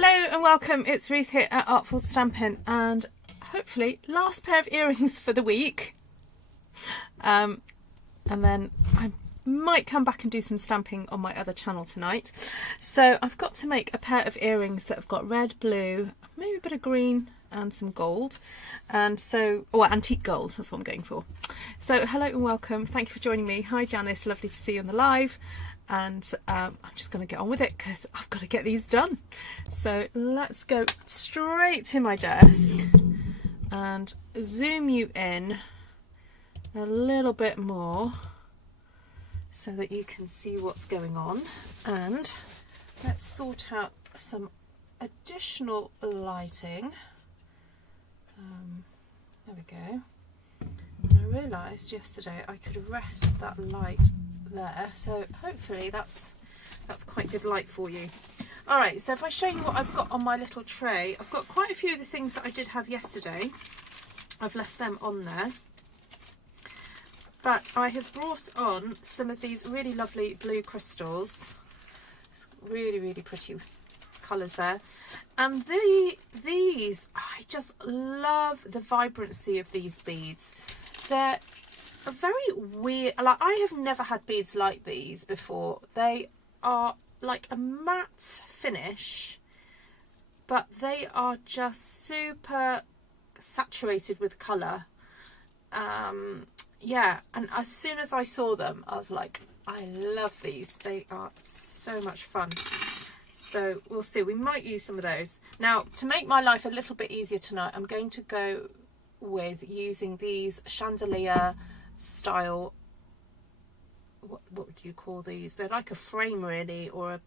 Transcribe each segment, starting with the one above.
Hello and welcome, it's Ruth here at Artful Stampin', and hopefully last pair of earrings for the week. And then I might come back and do some stamping on my other channel tonight. So I've got to make a pair of earrings that have got red, blue, maybe a bit of green and some gold. And so, or antique gold, that's what I'm going for. So hello and welcome, thank you for joining me. Hi Janice, lovely to see you on the live. And I'm just going to get on with it because I've got to get these done. So let's go straight to my desk and zoom you in a little bit more so that you can see what's going on. And let's sort out some additional lighting. There we go. And I realised yesterday I could rest that light there, so hopefully that's quite good light for you. All right, so if I show you what I've got on my little tray, I've got quite a few of the things that I did have yesterday. I've left them on there, but I have brought on some of these really lovely blue crystals. Really pretty colours there, and these I just love the vibrancy of these beads. They're a very weird, like I have never had beads like these before. They are like a matte finish, but they are just super saturated with colour. Yeah, and as soon as I saw them I was like, I love these, they are so much fun. So we'll see, we might use some of those. Now, to make my life a little bit easier tonight, I'm going to go with using these chandelier style, what would you call these? They're like a frame really, or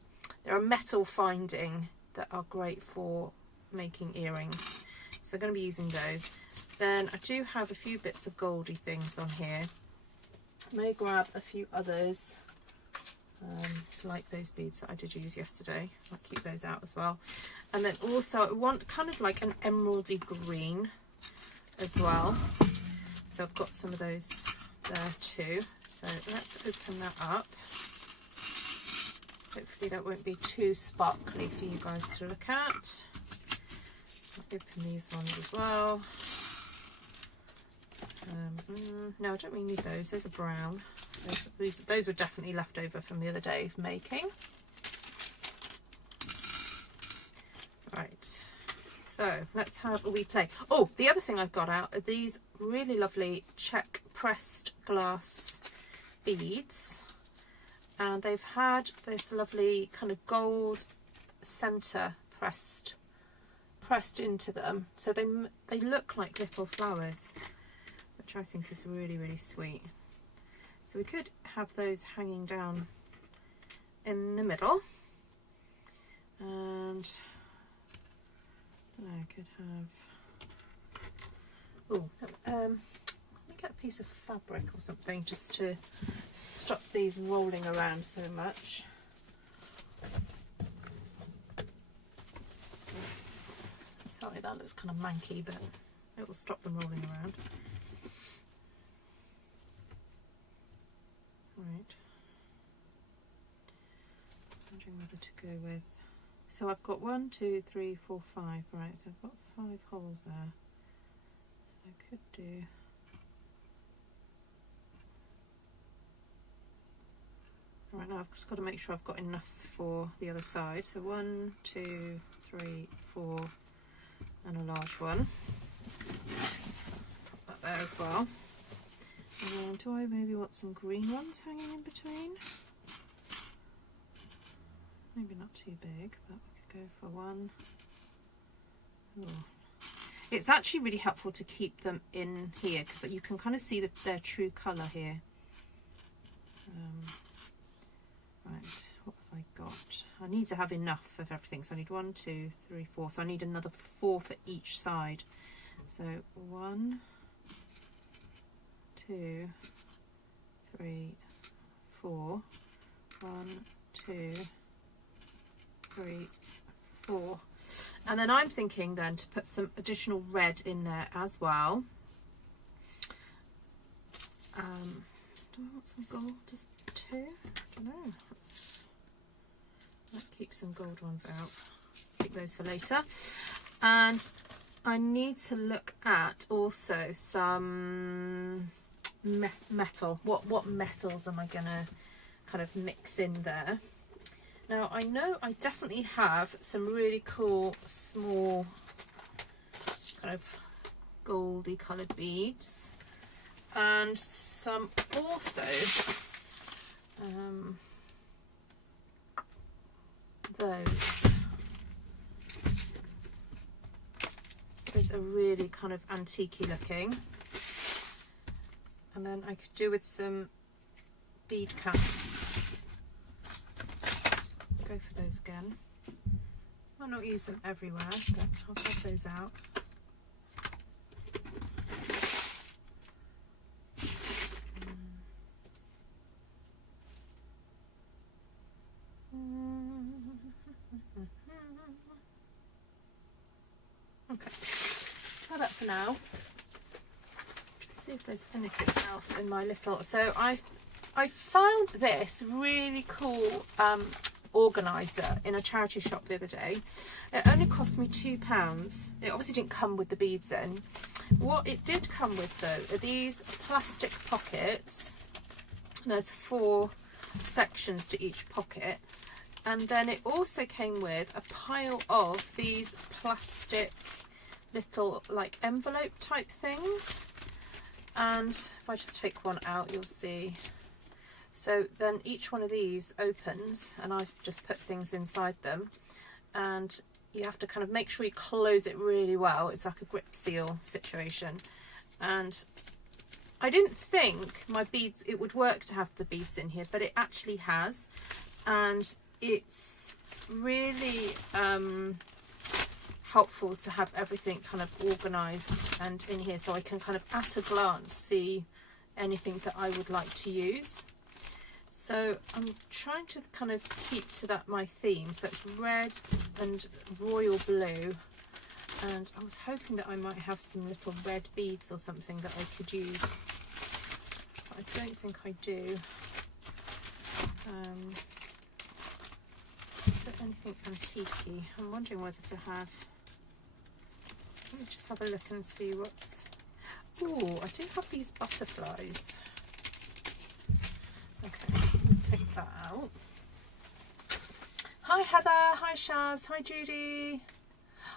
they're a metal finding that are great for making earrings. So I'm going to be using those. Then I do have a few bits of goldy things on here. I may grab a few others, like those beads that I did use yesterday. I'll keep those out as well. And then also I want kind of like an emeraldy green as well. So I've got some of those there too. So let's open that up. Hopefully that won't be too sparkly for you guys to look at. I'll open these ones as well. No, I don't really need those. Those are brown. Those were definitely left over from the other day of making. Right. So let's have a wee play. Oh, the other thing I've got out are these really lovely Czech pressed glass beads, and they've had this lovely kind of gold centre pressed into them, so they look like little flowers, which I think is really sweet. So we could have those hanging down in the middle, and I could have, let me get a piece of fabric or something just to stop these rolling around so much. Sorry, that looks kind of manky, but it will stop them rolling around. Right. Wondering whether to go with. So I've got 1, 2, 3, 4, 5. Right, so I've got 5 holes there. So I could do. Right, now I've just got to make sure I've got enough for the other side. So 1, 2, 3, 4, and a large one. Put that there as well. And then do I maybe want some green ones hanging in between? Maybe not too big, but we could go for one. Ooh. It's actually really helpful to keep them in here because you can kind of see their true colour here. Right, what have I got? I need to have enough of everything, so I need 1, 2, 3, 4. So I need another 4 for each side. So 1, 2, 3, 4. 1, 2, 3, 4. And then I'm thinking then to put some additional red in there as well. Do I want some gold? Just 2? I don't know. Let's keep some gold ones out. keep those for later. And I need to look at also some metal. What metals am I gonna kind of mix in there? Now I know I definitely have some really cool small kind of goldy coloured beads, and some also those are really kind of antique-y looking, and then I could do with some bead caps. Go for those again. I'll not use them everywhere, but I'll get those out. Okay, try that for now. Just see if there's anything else in my little. So I found this really cool organiser in a charity shop the other day. It only cost me £2. It obviously didn't come with the beads in. What it did come with though are these plastic pockets. There's 4 sections to each pocket, and then it also came with a pile of these plastic little like envelope type things, and if I just take one out you'll see. So then each one of these opens, and I've just put things inside them, and you have to kind of make sure you close it really well. It's like a grip seal situation, and I didn't think my beads, it would work to have the beads in here, but it actually has, and it's really helpful to have everything kind of organised and in here, so I can kind of at a glance see anything that I would like to use. So I'm trying to kind of keep to that my theme, so it's red and royal blue, and I was hoping that I might have some little red beads or something that I could use, but I don't think I do. Is there anything antique-y? I'm wondering whether to have, let me just have a look and see what's, oh, I do have these butterflies. Okay, I'll take that out. Hi Heather, hi Shaz, hi Judy.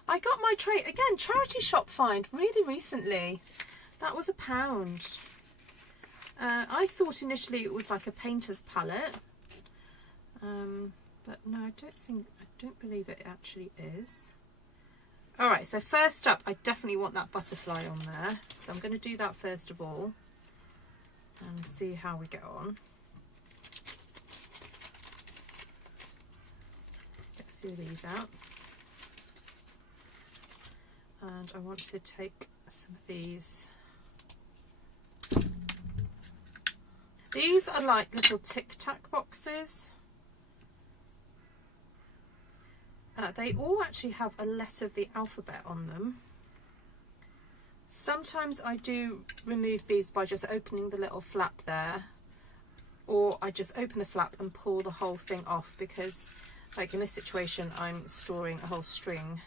I got my tray, again, charity shop find really recently. That was £1. I thought initially it was like a painter's palette. But no, I don't believe it actually is. All right, so first up, I definitely want that butterfly on there. So I'm going to do that first of all and see how we get on. Get a few of these out. And I want to take some of these. These are like little Tic Tac boxes. They all actually have a letter of the alphabet on them. Sometimes I do remove beads by just opening the little flap there, or I just open the flap and pull the whole thing off, because like in this situation I'm storing a whole string,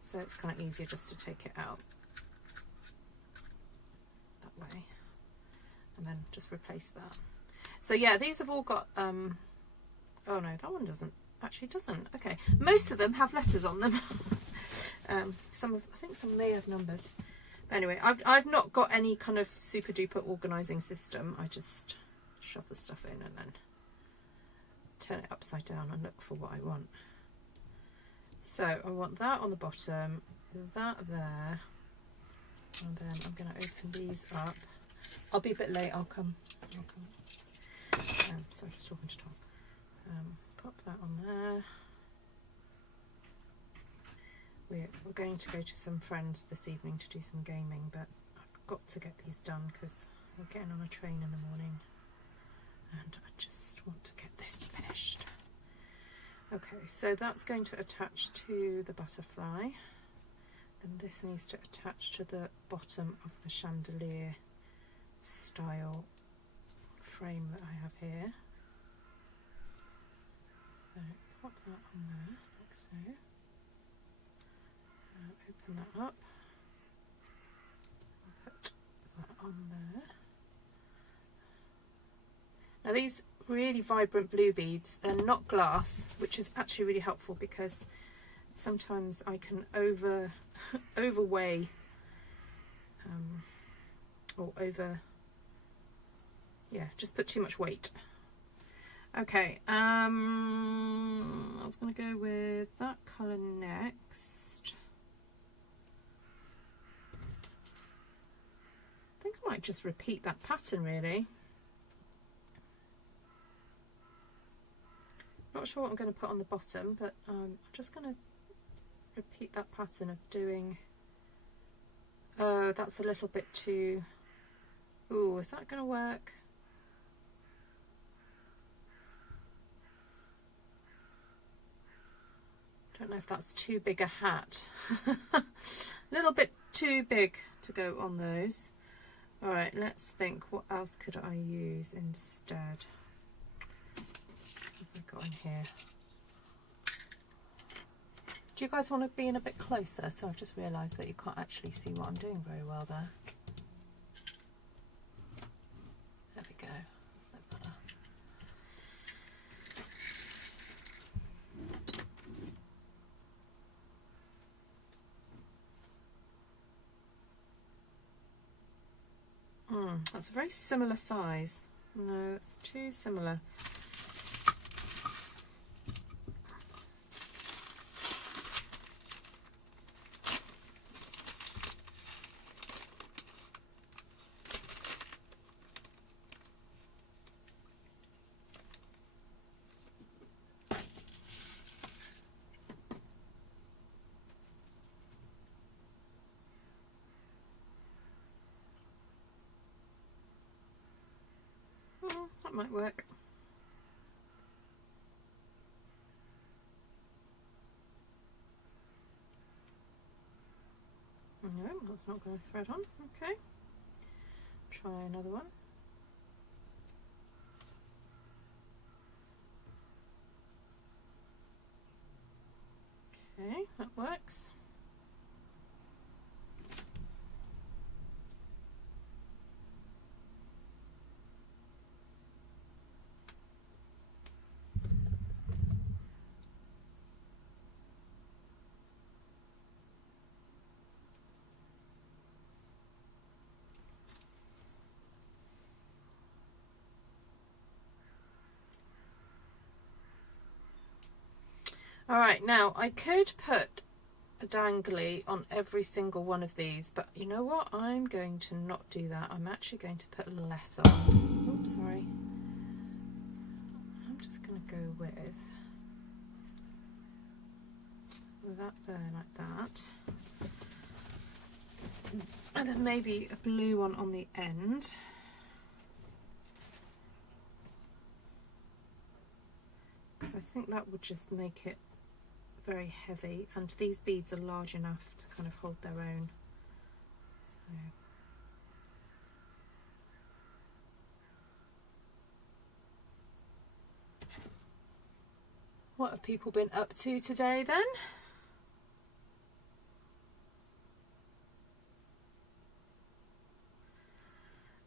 so it's kind of easier just to take it out that way and then just replace that. So yeah, these have all got oh no, that one doesn't. Actually doesn't. Okay, most of them have letters on them. I think some may have numbers. But anyway, I've not got any kind of super duper organising system. I just shove the stuff in and then turn it upside down and look for what I want. So I want that on the bottom, that there, and then I'm going to open these up. I'll be a bit late. I'll come. So I'm just talking to Tom. Pop that on there. We're going to go to some friends this evening to do some gaming, but I've got to get these done because we're getting on a train in the morning and I just want to get this finished. Okay, so that's going to attach to the butterfly, and this needs to attach to the bottom of the chandelier style frame that I have here. So pop that on there, like so. Open that up. Put that on there. Now these really vibrant blue beads, they're not glass, which is actually really helpful because sometimes I can overweigh just put too much weight. Okay, I was going to go with that colour next. I think I might just repeat that pattern really. Not sure what I'm going to put on the bottom, but I'm just going to repeat that pattern of doing... Oh, that's a little bit too... Ooh, is that going to work? I don't know if that's too big a hat. A little bit too big to go on those. All right, let's think. What else could I use instead? What have I got in here? Do you guys want to be in a bit closer? So I've just realised that you can't actually see what I'm doing very well there. There we go. That's a bit better. That's a very similar size. No, it's too similar. That might work. No, that's not going to thread on. Okay. Try another one. Okay, that works. Alright, now I could put a dangly on every single one of these, but you know what? I'm going to not do that. I'm actually going to put less on. Oops, sorry. I'm just going to go with that there like that. And then maybe a blue one on the end. Because I think that would just make it very heavy, and these beads are large enough to kind of hold their own. So. What have people been up to today then?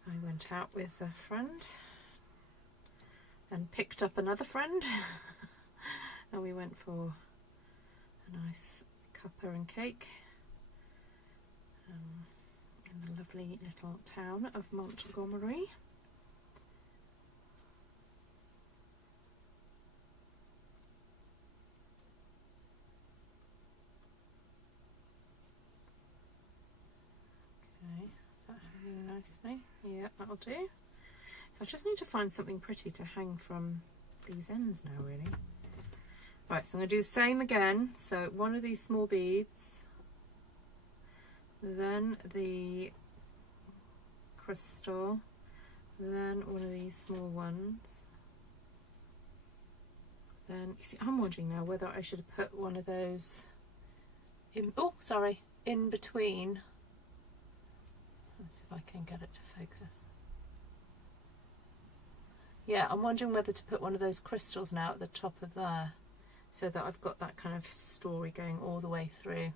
I went out with a friend and picked up another friend and we went for a nice cuppa and cake in the lovely little town of Montgomery. Okay, is that hanging nicely? Yeah, that'll do. So I just need to find something pretty to hang from these ends now, really. Right, so I'm going to do the same again. So one of these small beads, then the crystal, then one of these small ones. Then, you see, I'm wondering now whether I should have put one of those in, in between. Let's see if I can get it to focus. Yeah, I'm wondering whether to put one of those crystals now at the top of there, so that I've got that kind of story going all the way through.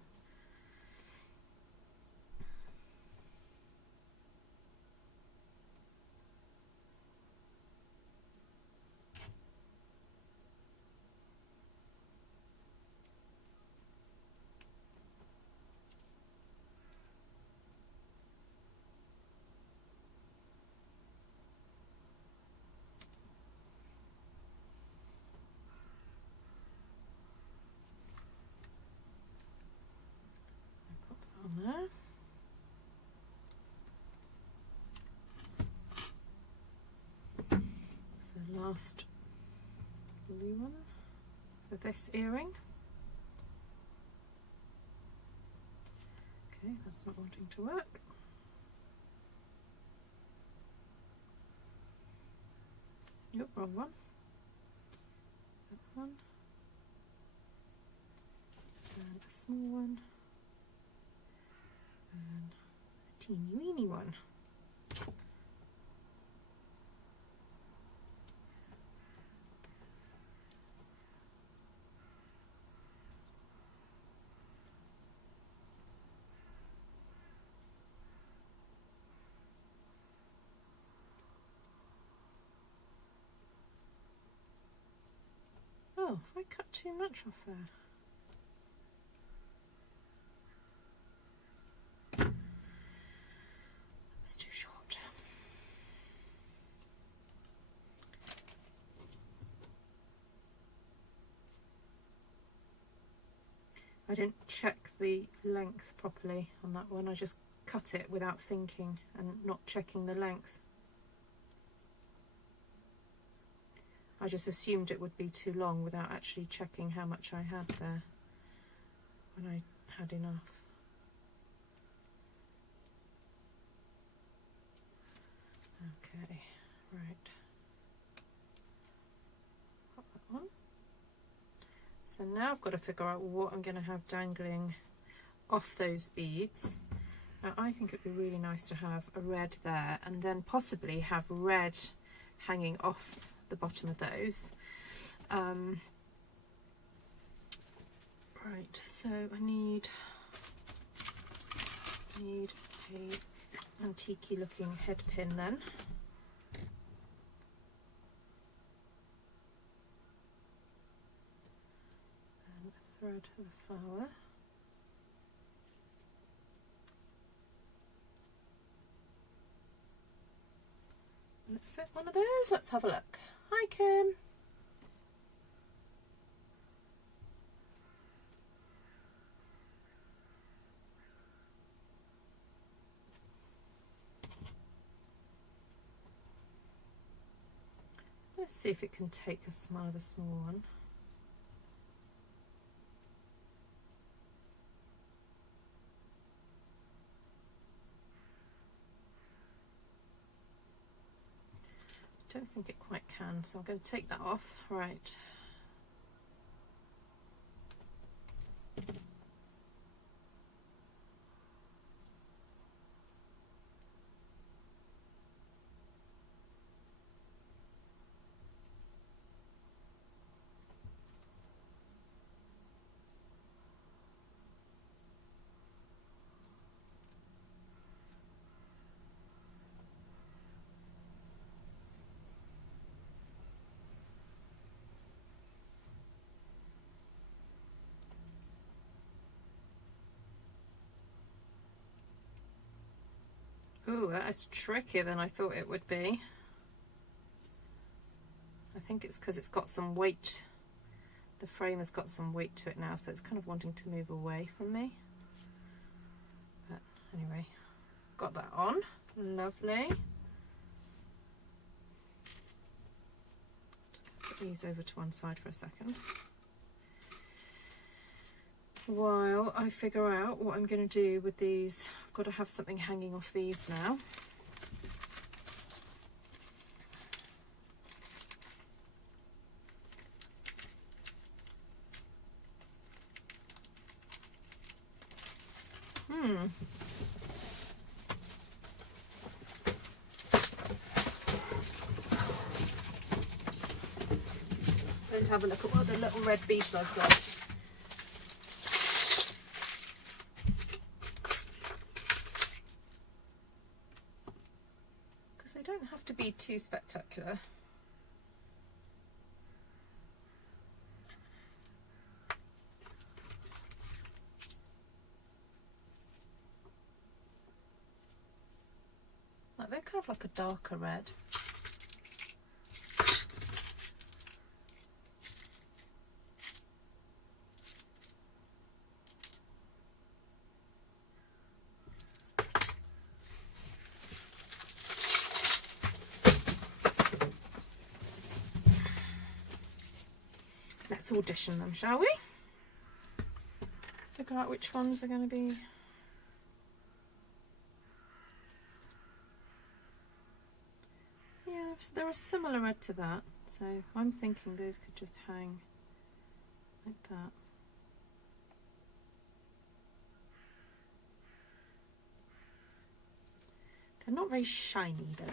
last blue one for this earring. Okay, that's not wanting to work. Nope, wrong one. That one. And a small one. And a teeny weeny one. Oh, have I cut too much off there? It's too short. I didn't check the length properly on that one. I just cut it without thinking and not checking the length. I just assumed it would be too long without actually checking how much I had there when I had enough. Okay, right. Got that one. So now I've got to figure out what I'm going to have dangling off those beads. Now I think it'd be really nice to have a red there and then possibly have red hanging off the bottom of those. Right, so I need a antique looking head pin then. And a thread for the flower. Will it fit one of those? Let's have a look. Hi Kim. Let's see if it can take a smaller, small one. Don't think it quite can, so I'm going to take that off. Right. Ooh, that is trickier than I thought it would be. I think it's because it's got some weight. The frame has got some weight to it now, so it's kind of wanting to move away from me. But anyway, got that on. Lovely. Just put these over to one side for a second, while I figure out what I'm going to do with these. I've got to have something hanging off these now. Let's have a look at what the little red beads I've got. They don't have to be too spectacular. Like they're kind of like a darker red. Let's audition them, shall we? Figure out which ones are going to be. Yeah, they're a similar red to that, so I'm thinking those could just hang like that. They're not very shiny though,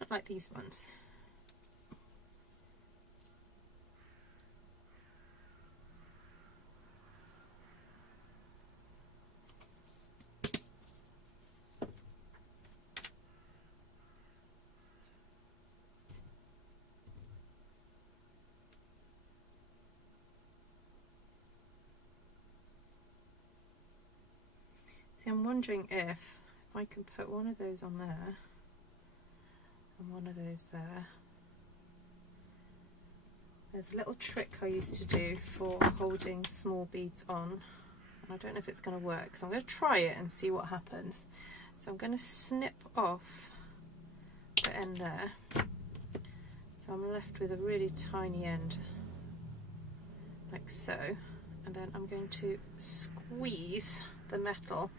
not like these ones. See, I'm wondering if I can put one of those on there and one of those there. There's a little trick I used to do for holding small beads on, and I don't know if it's going to work, so I'm going to try it and see what happens. So I'm going to snip off the end there, so I'm left with a really tiny end like so, and then I'm going to squeeze the metal,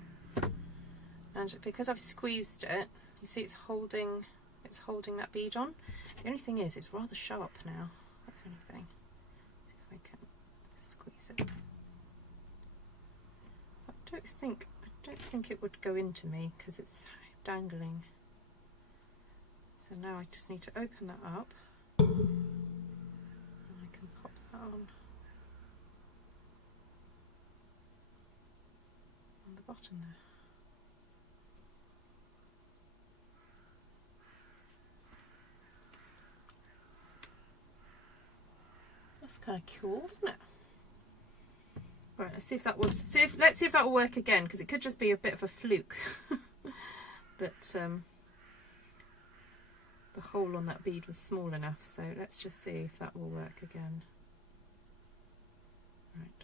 and because I've squeezed it, you see it's holding that bead on. The only thing is it's rather sharp now. That's the only thing. See if I can squeeze it. I don't think it would go into me because it's dangling. So now I just need to open that up and I can pop that on the bottom there. That's kind of cool, isn't it? Right, let's see if that was. Let's see if that will work again, because it could just be a bit of a fluke that the hole on that bead was small enough. So let's just see if that will work again. Right.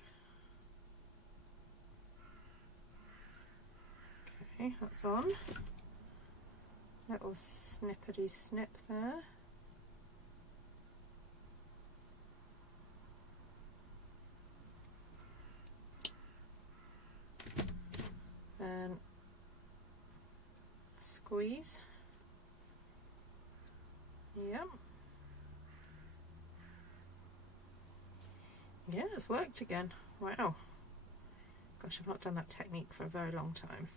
Okay, that's on. Little snippety snip there. Then squeeze. Yeah. Yeah, it's worked again. Wow. Gosh, I've not done that technique for a very long time.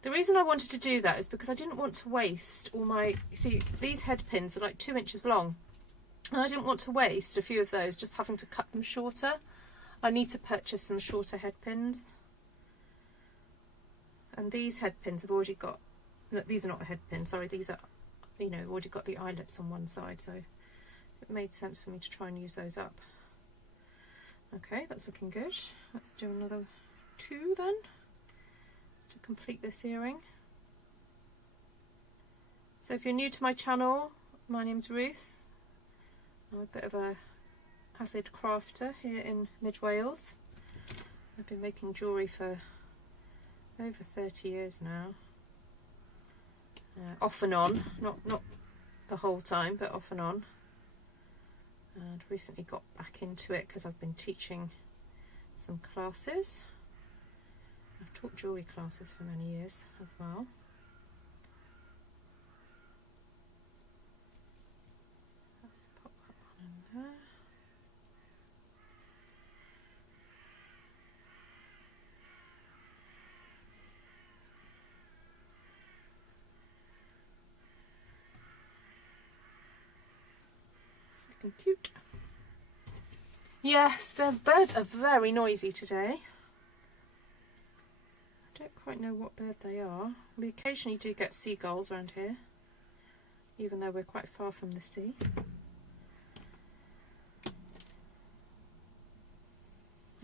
The reason I wanted to do that is because I didn't want to waste all my, you see, these head pins are like 2 inches long. And I didn't want to waste a few of those just having to cut them shorter. I need to purchase some shorter head pins. And these head pins have already got, no, these are not a head pin, sorry, these are, you know, already got the eyelets on one side, so it made sense for me to try and use those up. Okay, that's looking good. Let's do another 2 then to complete this earring. So if you're new to my channel, my name's Ruth. I'm a bit of a avid crafter here in mid Wales. I've been making jewellery for over 30 years now, off and on, not the whole time, but off and on. And recently got back into it because I've been teaching some classes. I've taught jewellery classes for many years as well. There. It's looking cute. Yes, the birds are very noisy today. I don't quite know what bird they are. We occasionally do get seagulls around here, even though we're quite far from the sea.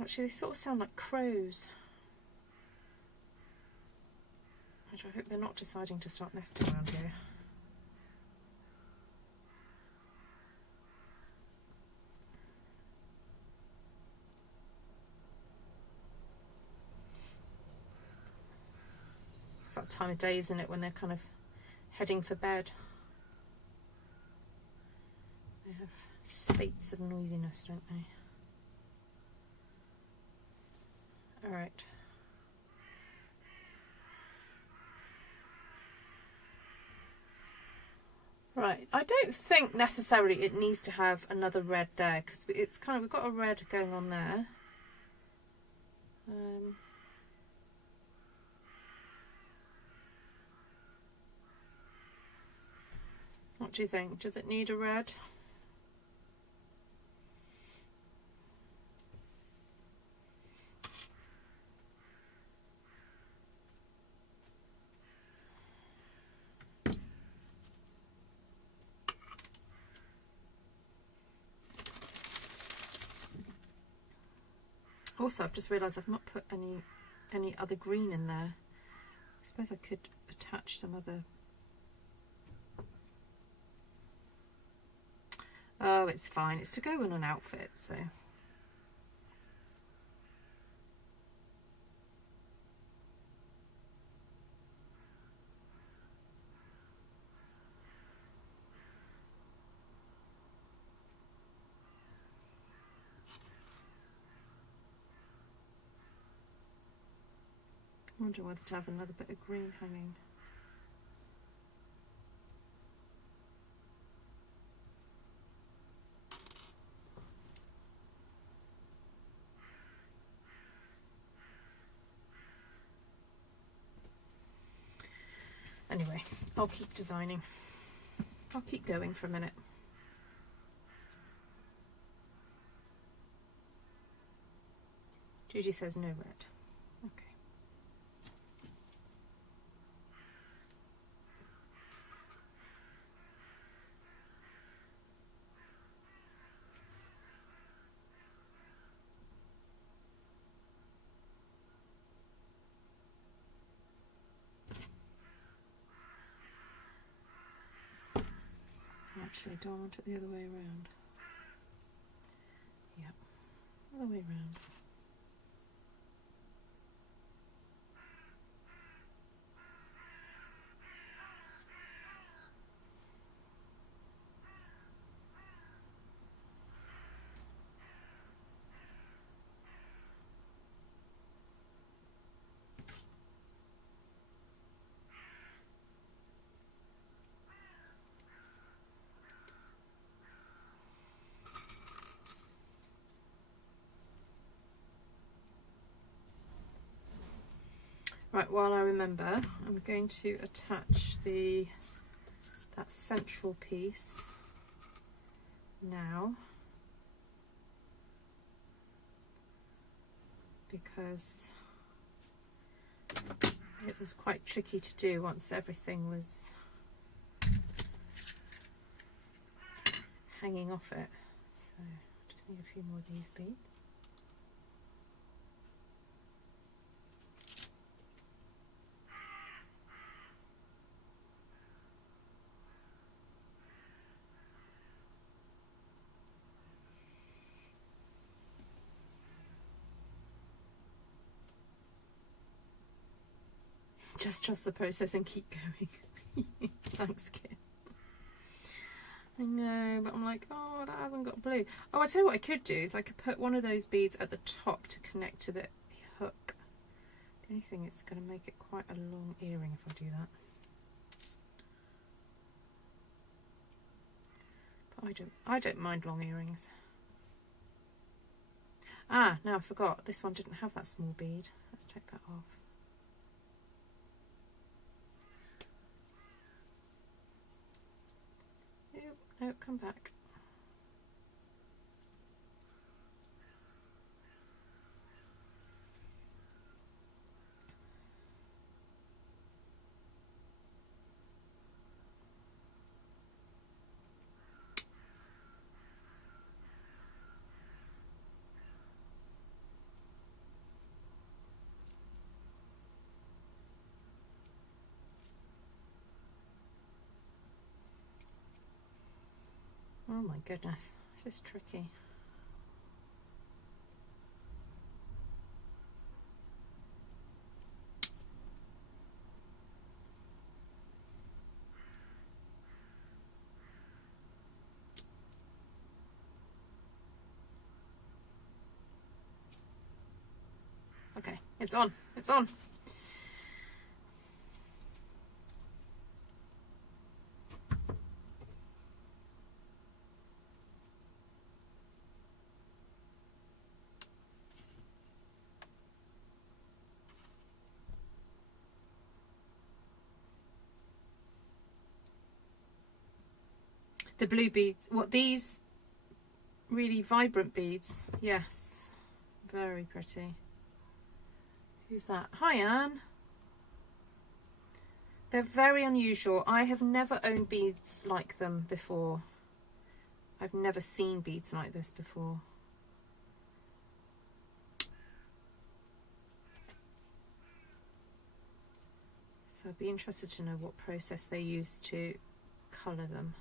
Actually, they sort of sound like crows. I hope they're not deciding to start nesting around here. It's that time of day, isn't it, when they're kind of heading for bed. They have spates of noisiness, don't they? All right. Right, I don't think necessarily it needs to have another red there, because it's kind of, we've got a red going on there. What do you think? Does it need a red? Also, I've just realised I've not put any other green in there. I suppose I could attach some other... Oh, it's fine. It's to go in an outfit, so... I wonder whether to have another bit of green hanging. Anyway, I'll keep designing. I'll keep going for a minute. Judy says no red. Okay. Actually, do I want it the other way around? Yep, other way around. Right, while I remember, I'm going to attach that central piece now, because it was quite tricky to do once everything was hanging off it. So I just need a few more of these beads. Just trust the process and keep going. Thanks, Kim. I know, but I'm like, oh, that hasn't got blue. Oh, I'll tell you what I could do is I could put one of those beads at the top to connect to the hook. The only thing is going to make it quite a long earring if I do that. But I don't mind long earrings. Ah, no, I forgot. This one didn't have that small bead. Let's take that off. No, come back. Oh my goodness, this is tricky. It's on. It's on. The blue beads. What, these really vibrant beads? Yes. Very pretty. Who's that? Hi, Anne. They're very unusual. I have never owned beads like them before. I've never seen beads like this before. So I'd be interested to know what process they use to colour them.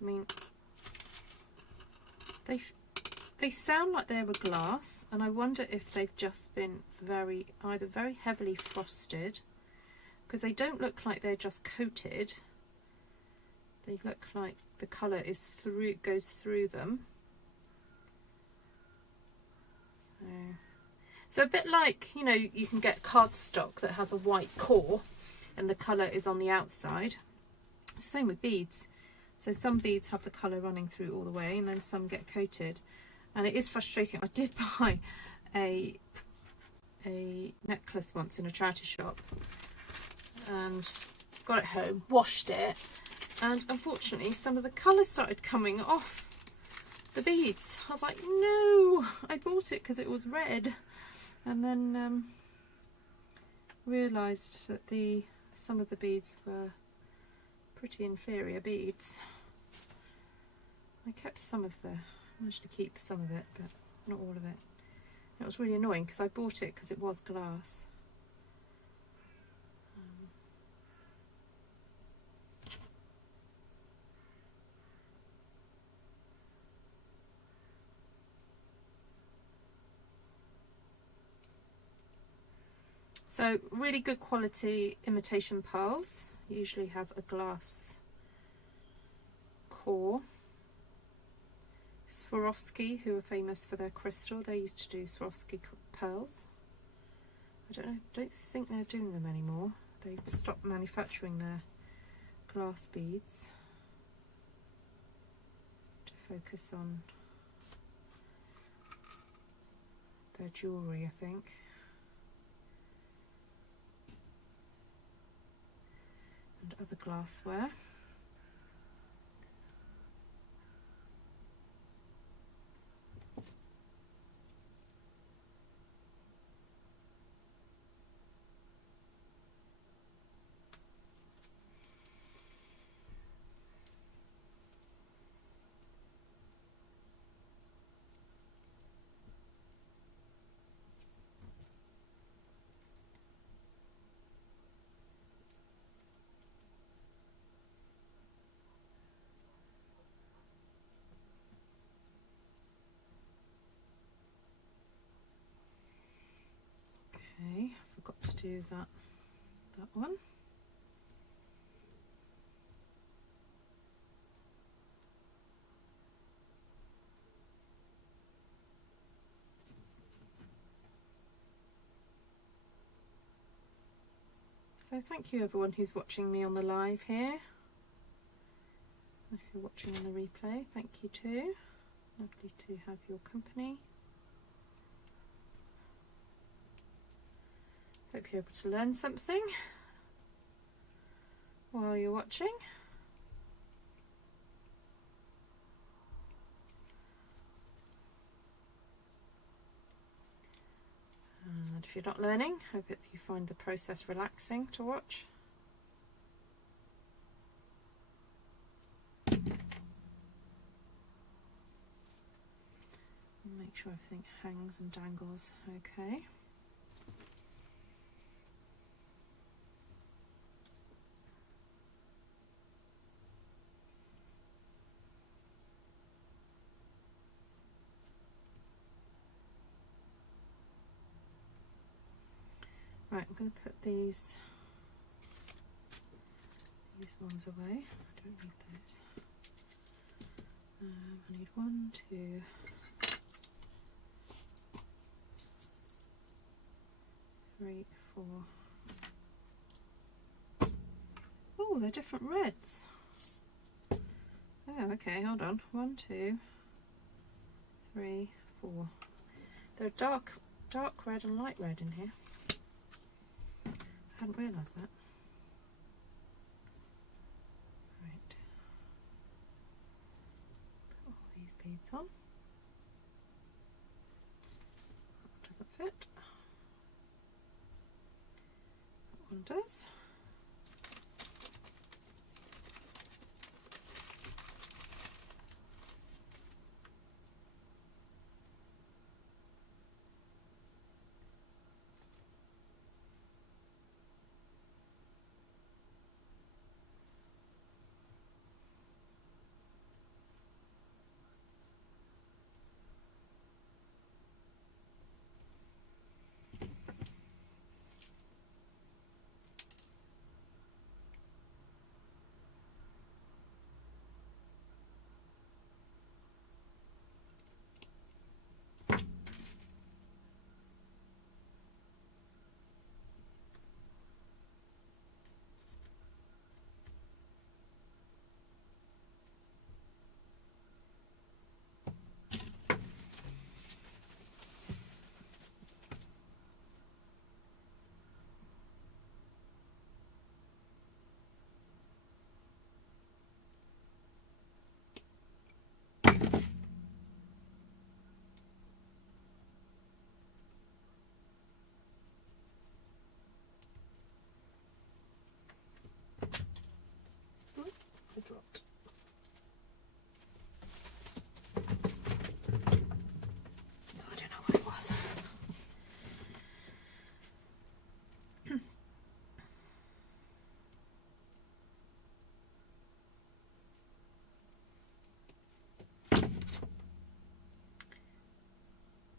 I mean, they sound like they were glass, and I wonder if they've just been either very heavily frosted, because they don't look like they're just coated. They look like the colour goes through them. So a bit like, you know, you can get cardstock that has a white core and the colour is on the outside. It's the same with beads. So some beads have the colour running through all the way, and then some get coated. And it is frustrating. I did buy a necklace once in a charity shop and got it home, washed it, and unfortunately some of the colour started coming off the beads. I was like, no, I bought it because it was red. And then realised that some of the beads were pretty inferior beads. I kept managed to keep some of it, but not all of it. It was really annoying because I bought it because it was glass. So really good quality imitation pearls. Usually have a glass core. Swarovski, who are famous for their crystal, they used to do Swarovski pearls. I don't think they're doing them anymore. They've stopped manufacturing their glass beads to focus on their jewellery, I think. And other glassware. Okay, forgot to do that one. So thank you everyone who's watching me on the live here. If you're watching on the replay, thank you too. Lovely to have your company. Hope you're able to learn something while you're watching. And if you're not learning, hope you find the process relaxing to watch. Make sure everything hangs and dangles okay. Right, I'm going to put these ones away. I don't need those. I need 1, 2, 3, 4. Oh, they're different reds. Oh, okay, hold on. 1, 2, 3, 4. There are dark red and light red in here. I hadn't realised that. Right. Put all these beads on. That doesn't fit. That one does. I dropped. I don't know what it was.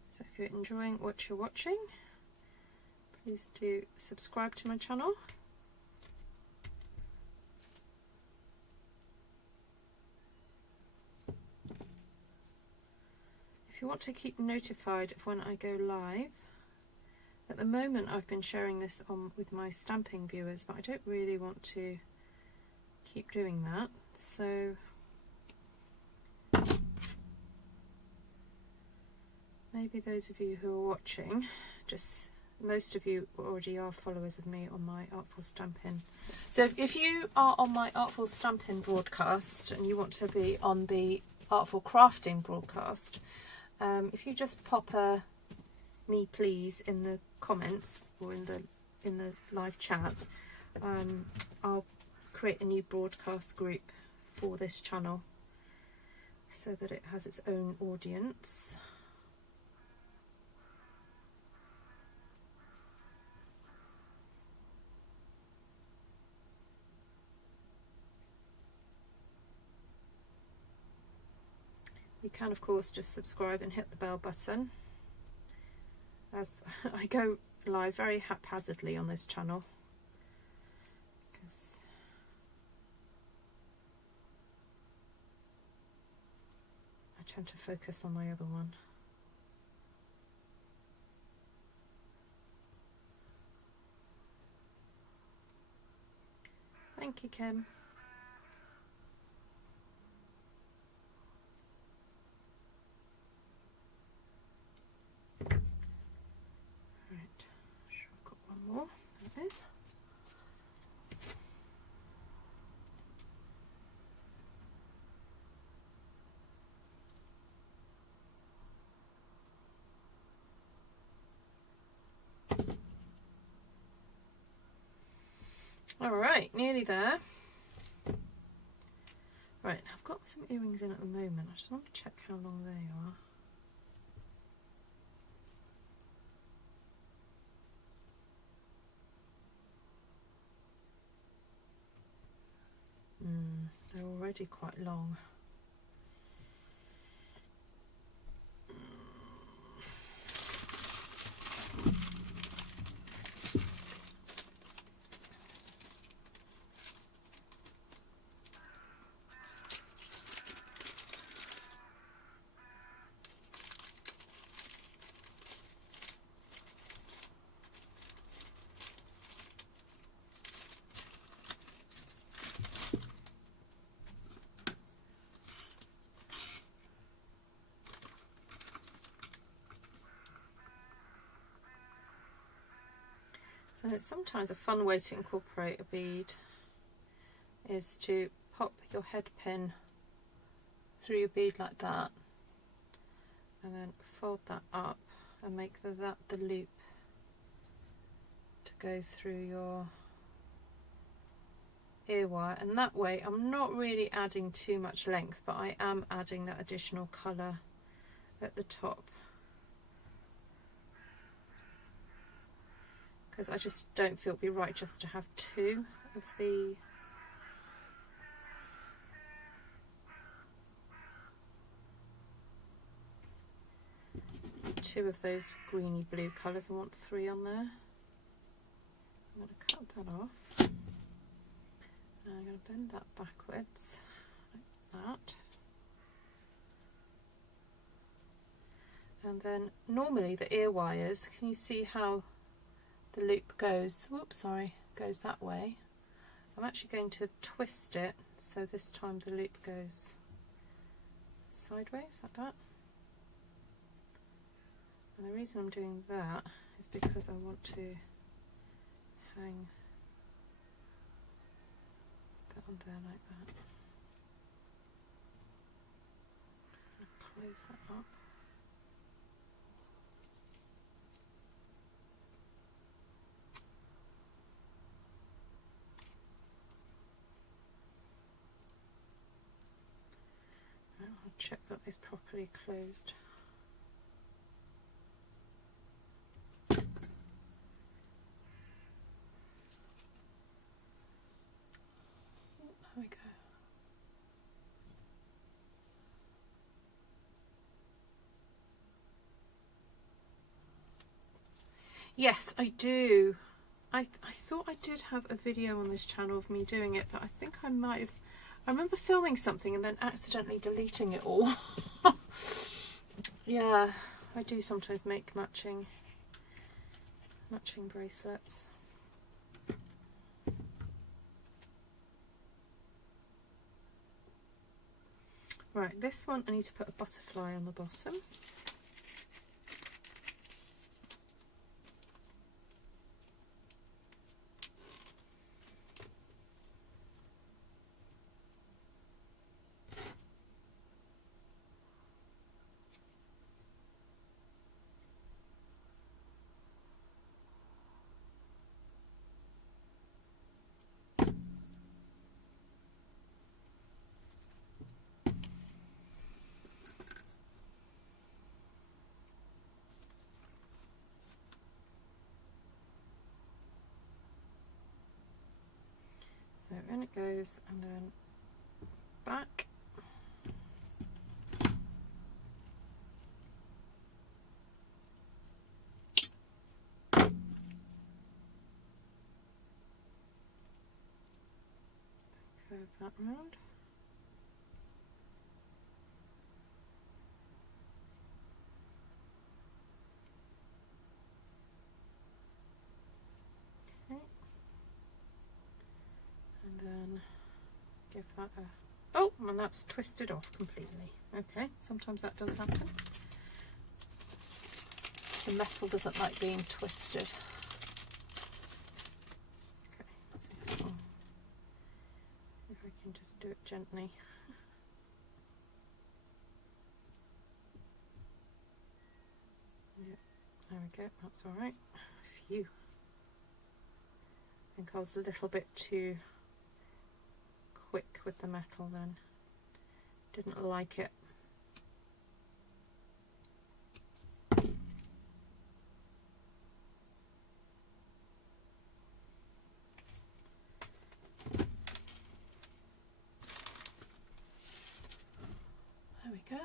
So if you're enjoying what you're watching, please do subscribe to my channel. If you want to keep notified of when I go live, at the moment I've been sharing this on with my stamping viewers, but I don't really want to keep doing that. So maybe those of you who are watching, most of you already are followers of me on my Artful Stampin'. So if you are on my Artful Stampin' broadcast and you want to be on the Artful Crafting broadcast, if you just pop a me please in the comments or in the live chat, I'll create a new broadcast group for this channel so that it has its own audience. You can of course just subscribe and hit the bell button, as I go live very haphazardly on this channel, because I tend to focus on my other one. Thank you, Kim. There it is. All right, nearly there. Right, I've got some earrings in at the moment. I just want to check how long they are. They're already quite long. And sometimes a fun way to incorporate a bead is to pop your head pin through your bead like that, and then fold that up and make that the loop to go through your ear wire. And that way I'm not really adding too much length, but I am adding that additional colour at the top, because I just don't feel it'd be right just to have two of those greeny blue colours. I want three on there. I'm going to cut that off, and I'm going to bend that backwards like that. And then normally the ear wires, can you see how the loop goes? Whoops, sorry, goes that way. I'm actually going to twist it so this time the loop goes sideways like that. And the reason I'm doing that is because I want to hang that on there like that. I'm going to close that up. I'll check that it's properly closed. There we go. Yes, I do. I thought I did have a video on this channel of me doing it, but I think I might have. I remember filming something and then accidentally deleting it all. Yeah, I do sometimes make matching bracelets. Right, this one I need to put a butterfly on the bottom. So in it goes, and then back. Curve that round. Okay. And then give that a... Oh, and that's twisted off completely. Okay, sometimes that does happen. The metal doesn't like being twisted. Okay, let's see if I can just do it gently. Yeah, there we go, that's alright. Phew. I think I was a little bit too quick with the metal then. Didn't like it. There we go.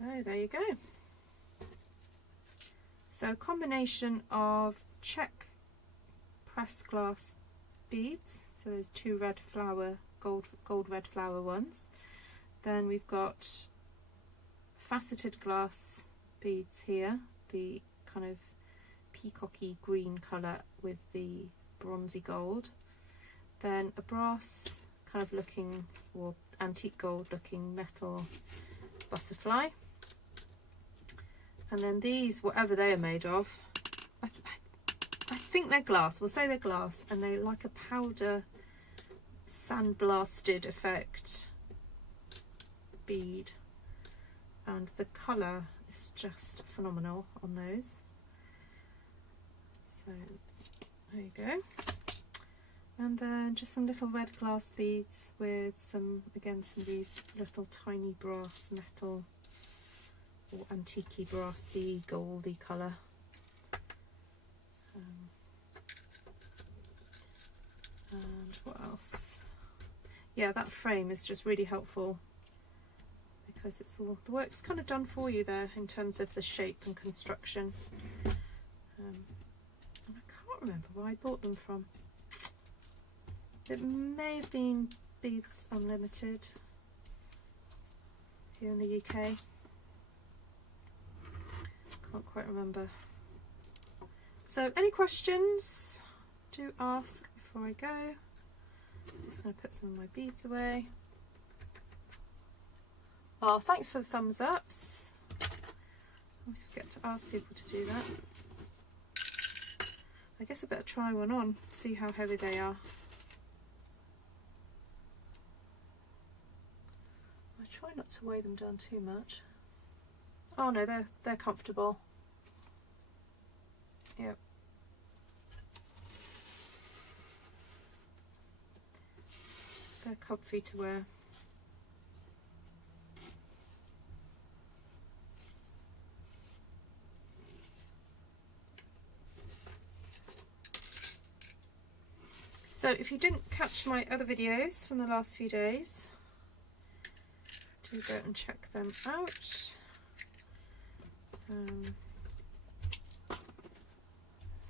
So there you go. So a combination of check pressed glass beads, so there's 2 red flower, gold red flower ones. Then we've got faceted glass beads here, the kind of peacocky green colour with the bronzy gold. Then a brass kind of looking, or antique gold looking metal butterfly. And then these, whatever they are made of, I think they're glass, we'll say they're glass, and they're like a powder sandblasted effect bead, and the colour is just phenomenal on those. So there you go. And then just some little red glass beads with some, again, some of these little tiny brass metal or antique-y brassy goldy colour. And what else? Yeah, that frame is just really helpful because it's all, the work's kind of done for you there in terms of the shape and construction. And I can't remember where I bought them from. It may have been Beads Unlimited here in the UK. Can't quite remember. So any questions, do ask before I go. I'm just going to put some of my beads away. Oh, thanks for the thumbs ups. I always forget to ask people to do that. I guess I better try one on, see how heavy they are. I try not to weigh them down too much. Oh no, they're comfortable. Yep. They're comfy to wear. So if you didn't catch my other videos from the last few days, do go and check them out.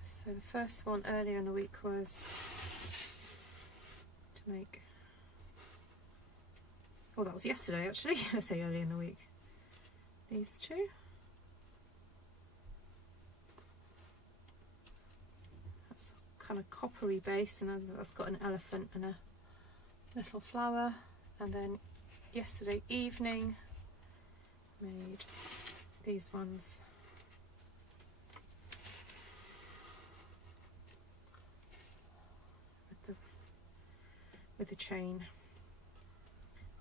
So the first one earlier in the week was to make, oh, that was yesterday actually. I say earlier in the week. These two. That's kind of coppery base, and then that's got an elephant and a little flower. And then yesterday evening made these ones. With the chain,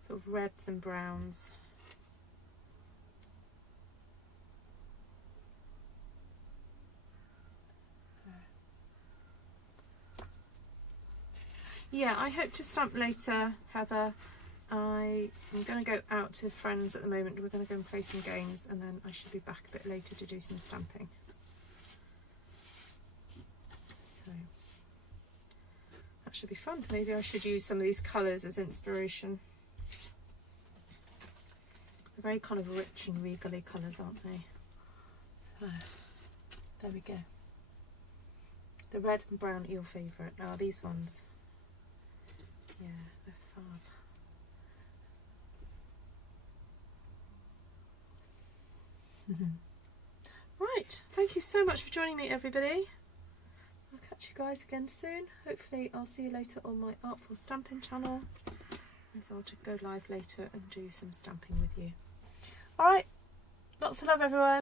sort of reds and browns. Yeah, I hope to stamp later, Heather. I am going to go out to friends at the moment. We're going to go and play some games, and then I should be back a bit later to do some stamping. So that should be fun. Maybe I should use some of these colours as inspiration. They're very kind of rich and regally colours, aren't they? Oh, there we go. The red and brown are your favourite. Now these ones, yeah, they're fab. Right, thank you so much for joining me, everybody. I'll catch you guys again soon. Hopefully I'll see you later on my Artful Stamping channel, as I'll go live later and do some stamping with you. Alright, lots of love everyone.